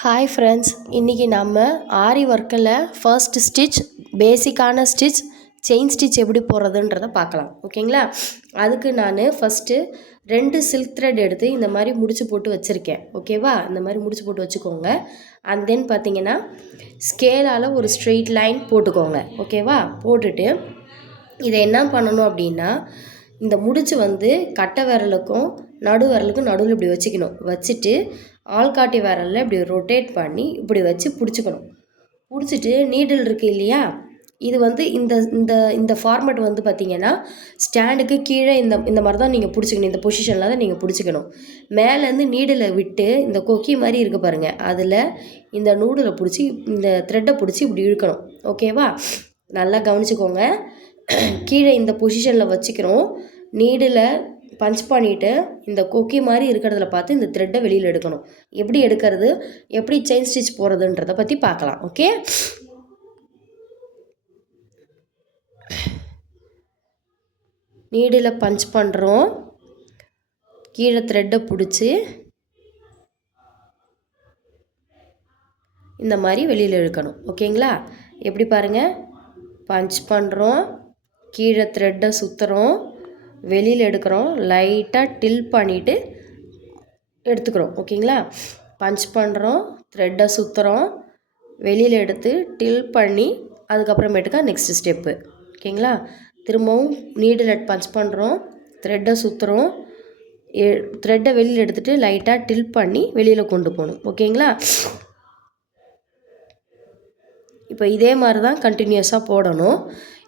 Hi friends, இன்றைக்கி நம்ம ஆரி ஒர்க்கில் ஃபர்ஸ்ட் ஸ்டிச், பேசிக்கான ஸ்டிச், செயின் ஸ்டிச் எப்படி போடுறதுன்றதை பார்க்கலாம். ஓகேங்களா? அதுக்கு நான் ஃபஸ்ட்டு 2 சில்க் த்ரெட் எடுத்து இந்த மாதிரி முடிச்சு போட்டு வச்சுருக்கேன். ஓகேவா? இந்த மாதிரி முடிச்சு போட்டு வச்சுக்கோங்க. அண்ட் தென் பார்த்தீங்கன்னா ஸ்கேலால் ஒரு ஸ்ட்ரெயிட் லைன் போட்டுக்கோங்க. ஓகேவா? போட்டுட்டு இதை என்ன பண்ணணும் அப்படின்னா, இந்த முடிச்சு கட்டை விரலுக்கும் நடு விரலுக்கும் நடுவில் இப்படி வச்சுக்கணும். வச்சுட்டு ஆள்காட்டி விரலில் இப்படி ரொட்டேட் பண்ணி இப்படி வச்சு பிடிச்சிக்கணும். பிடிச்சிட்டு நீடில் இருக்குது இல்லையா, இது இந்த இந்த இந்த ஃபார்மேட் பார்த்திங்கன்னா ஸ்டாண்டுக்கு கீழே இந்த மாதிரி தான் நீங்கள் பிடிச்சிக்கணும். இந்த பொசிஷனில் தான் நீங்கள் பிடிச்சிக்கணும். மேலேருந்து நீடில் விட்டு இந்த கொக்கி மாதிரி இருக்குது பாருங்கள், அதில் இந்த நூடில் பிடிச்சி இந்த த்ரெட்டை பிடிச்சி இப்படி இழுக்கணும். ஓகேவா? நல்லா கவனிச்சுக்கோங்க. கீழே இந்த பொசிஷனில் வச்சுக்கிறோம். நீடில் பஞ்ச் பண்ணிவிட்டு இந்த கொக்கி மாதிரி இருக்கிறதுல பார்த்து இந்த த்ரெட்டை வெளியில் எடுக்கணும். எப்படி எடுக்கிறது, எப்படி செயின் ஸ்டிச் போகிறதுன்றதை பற்றி பார்க்கலாம். ஓகே, நீடில் பஞ்ச் பண்ணுறோம். கீழே த்ரெட்டை பிடிச்சி இந்த மாதிரி வெளியில் இழுக்கணும். ஓகேங்களா? எப்படி பாருங்கள், பஞ்ச் பண்ணுறோம், கீழே த்ரெட்டை சுற்றுறோம், வெளியில் எடுக்கிறோம், லைட்டாக டில் பண்ணிவிட்டு எடுத்துக்கிறோம். ஓகேங்களா? பஞ்ச் பண்ணுறோம், த்ரெட்டை சுற்றுறோம், வெளியில் எடுத்து டில் பண்ணி அதுக்கப்புறமேட்டுக்கா நெக்ஸ்ட் ஸ்டெப்பு. ஓகேங்களா? திரும்பவும் நீடில் பஞ்ச் பண்ணுறோம், த்ரெட்டை சுற்றுறோம், த்ரெட்டை வெளியில் எடுத்துகிட்டு லைட்டாக டில் பண்ணி வெளியில் கொண்டு போகணும். ஓகேங்களா? இப்போ இதே மாதிரி தான் கண்டினியூஸாக போடணும்.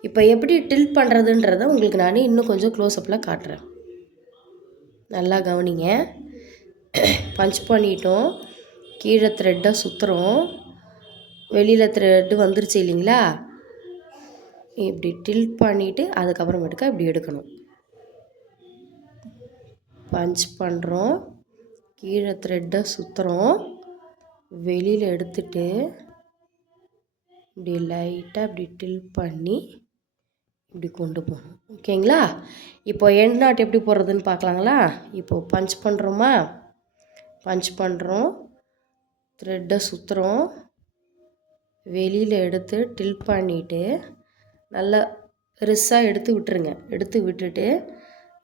இப்போ எப்படி டில் பண்ணுறதுன்றதை உங்களுக்கு நான் இன்னும் கொஞ்சம் க்ளோஸ்அப்பில் காட்டுறேன். நல்லா கவனிங்க. பஞ்ச் பண்ணிட்டோம், கீழே த்ரெட்டை சுற்றுறோம், வெளியில் த்ரெட்டு வந்துருச்சு இல்லைங்களா, இப்படி டில் பண்ணிவிட்டு அதுக்கப்புறமேட்டுக்கா இப்படி எடுக்கணும். பஞ்ச் பண்ணுறோம், கீழே த்ரெட்டை சுற்றுறோம், வெளியில் எடுத்துட்டு இப்படி லைட்டாக இப்படி டில் பண்ணி இப்படி கொண்டு போகணும். ஓகேங்களா? இப்போ எண்ட் நாட் எப்படி போடுறதுன்னு பார்க்கலாங்களா? இப்போது பஞ்ச் பண்ணுறோமா, பஞ்ச் பண்ணுறோம், த்ரெட்டை சுற்றுறோம், வெளியில் எடுத்து டில் பண்ணிவிட்டு நல்லா பெருசாக எடுத்து விட்டுருங்க. எடுத்து விட்டுட்டு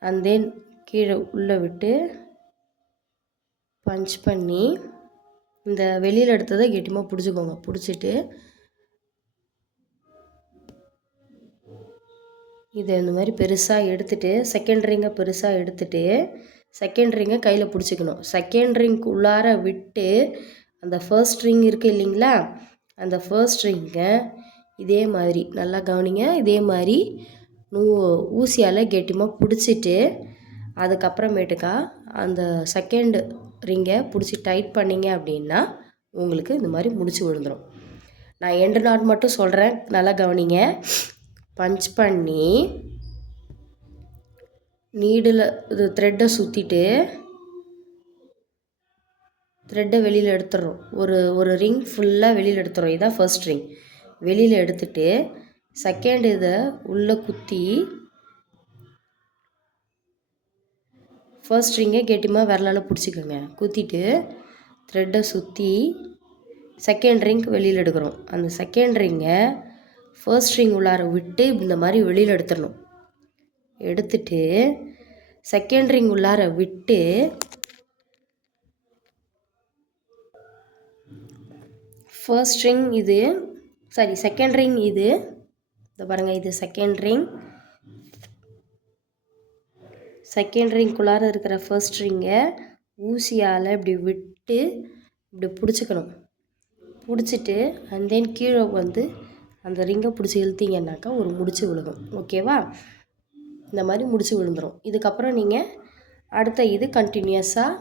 அண்ட் தென் கீழே உள்ளே விட்டு பஞ்ச் பண்ணி இந்த வெளியில் எடுத்ததை கெட்டியமாக பிடிச்சிக்கோங்க. பிடிச்சிட்டு இதை இந்த மாதிரி பெருசாக எடுத்துகிட்டு செகண்ட் ரிங்கை பெருசாக எடுத்துகிட்டு செகண்ட் ரிங்கை கையில் பிடிச்சிக்கணும். செகண்ட் ரிங்க்கு உள்ளார விட்டு அந்த ஃபர்ஸ்ட் ரிங் இருக்குது இல்லைங்களா, அந்த ஃபர்ஸ்ட் ரிங்கை இதே மாதிரி நல்லா கவனிங்க. இதே மாதிரி ஊசியால் கெட்டியமாக பிடிச்சிட்டு அதுக்கப்புறமேட்டுக்கா அந்த செகண்ட் ரிங்கை பிடிச்சி டைட் பண்ணிங்க அப்படின்னா உங்களுக்கு இந்த மாதிரி முடிச்சு விழுந்துடும். நான் எண்டு நாட் மட்டும் சொல்கிறேன், நல்லா கவனிங்க. பஞ்ச் பண்ணி நீடில் இது த்ரெட்டை சுற்றிட்டு த்ரெட்டை வெளியில் எடுத்துடுறோம். ஒரு ரிங் ஃபுல்லாக வெளியில் எடுத்துடுறோம். இதுதான் ஃபர்ஸ்ட் ரிங். வெளியில் எடுத்துட்டு செகண்ட் இதை உள்ளே குத்தி ஃபர்ஸ்ட் ரிங்கை கெட்டியமாக விரலால் பிடிச்சிக்கோங்க. குத்திட்டு த்ரெட்டை சுற்றி செகண்ட் ரிங் வெளியில் எடுக்கிறோம். அந்த செகண்ட் ரிங்கை ஃபர்ஸ்ட் ரிங் உள்ளார விட்டு இந்த மாதிரி வெளியில் எடுத்துடணும். எடுத்துட்டு செகண்ட் ரிங் உள்ளார விட்டு ஃபர்ஸ்ட் ரிங் இது செகண்ட் ரிங் இது இதை பாருங்கள், இது செகண்ட் ரிங். செகண்ட் ரிங்குள்ளார இருக்கிற ஃபர்ஸ்ட் ரிங்கை ஊசியால் இப்படி விட்டு இப்படி பிடிச்சிக்கணும். பிடிச்சிட்டு அண்ட் தென் கீழே அந்த ரிங்கை பிடிச்சி இழுத்தீங்கன்னாக்கா ஒரு முடிச்சு விழுகும். ஓகேவா? இந்த மாதிரி முடிச்சு விழுந்துடும். இதுக்கப்புறம் நீங்கள் அடுத்த இது கண்டினியூஸாக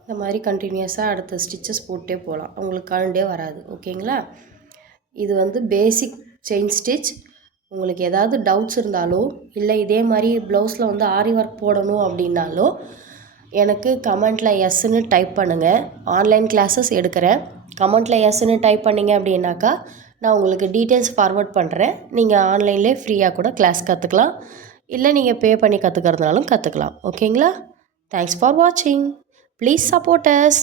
இந்த மாதிரி கண்டினியூஸாக அடுத்த ஸ்டிச்சஸ் போட்டே போகலாம். உங்களுக்கு கழண்டே வராது. ஓகேங்களா? இது பேசிக் செயின் ஸ்டிச். உங்களுக்கு ஏதாவது டவுட்ஸ் இருந்தாலோ இல்லை இதே மாதிரி ப்ளவுஸில் ஆரி ஒர்க் போடணும் அப்படின்னாலோ எனக்கு கமெண்ட்டில் எஸ்ன்னு டைப் பண்ணுங்கள். ஆன்லைன் கிளாஸஸ் எடுக்கிறேன். கமெண்ட்டில் எஸ்ன்னு டைப் பண்ணிங்க அப்படின்னாக்கா நான் உங்களுக்கு டீட்டெயில்ஸ் ஃபார்வர்ட் பண்ணுறேன். நீங்கள் ஆன்லைன்லேயே ஃப்ரீயாக கூட கிளாஸ் கற்றுக்கலாம். இல்லை நீங்கள் பே பண்ணி கற்றுக்கிறதுனாலும் கற்றுக்கலாம். ஓகேங்களா? தேங்க்ஸ் ஃபார் வாட்சிங். Please support us.